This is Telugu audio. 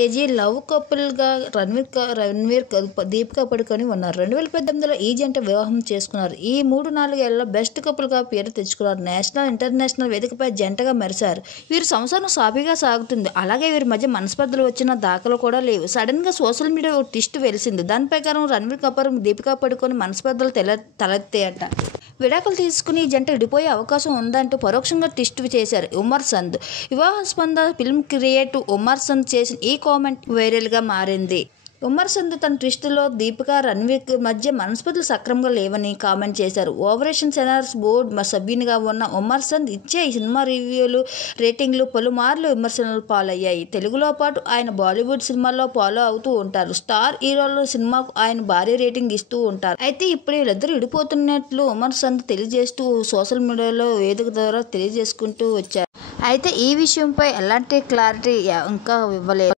కేజీ లవ్ కపుల్గా రణ్వీర్ దీపికా పడుకొని ఉన్నారు. 2018లో ఈ జంట వివాహం చేసుకున్నారు. ఈ 3-4 ఏళ్లలో బెస్ట్ కపుల్గా పేరు తెచ్చుకున్నారు. నేషనల్, ఇంటర్నేషనల్ వేదికపై జంటగా మెరిశారు. వీరి సంసారం సాఫీగా సాగుతుంది. అలాగే వీరి మధ్య మనస్పర్ధలు వచ్చిన దాఖలు కూడా లేవు. సడన్ గా సోషల్ మీడియా ఒక ట్విస్ట్ వెలిసింది. దాని ప్రకారం రణ్వీర్ కపూర్, దీపికా పడుకొని మనస్పర్ధలు తలెత్తాయట. విడాకులు తీసుకుని ఈ జంట విడిపోయే అవకాశం ఉందంటూ పరోక్షంగా ట్విస్ట్ చేశారు ఉమర్ సంద్. వివాహాస్పద ఫిల్మ్ క్రియేటివ్ ఉమర్ సంద్ చేసిన ఈ కామెంట్ వైరల్ గా మారింది. ఉమర్ సంద్ తన ట్విస్టులో దీపికా, రణ్వీర్ మధ్య మనస్పర్ధలు సక్రమంగా లేవని కామెంట్ చేశారు. ఓవరేషన్ సెన్సార్ బోర్డు సభ్యునిగా ఉన్న ఉమర్ సంద్ ఇచ్చే సినిమా రివ్యూలు, రేటింగ్లు పలుమార్లు విమర్శనలు పాలయ్యాయి. తెలుగులో పాటు ఆయన బాలీవుడ్ సినిమాల్లో ఫాలో అవుతూ ఉంటారు. స్టార్ హీరోల సినిమాకు ఆయన భారీ రేటింగ్ ఇస్తూ ఉంటారు. అయితే ఇప్పుడు వీళ్ళిద్దరూ విడిపోతున్నట్లు ఉమర్ సంద్ తెలియజేస్తూ సోషల్ మీడియాలో వేదిక ద్వారా తెలియజేసుకుంటూ వచ్చారు. అయితే ఈ విషయంపై ఎలాంటి క్లారిటీ ఇంకా ఇవ్వలేదు.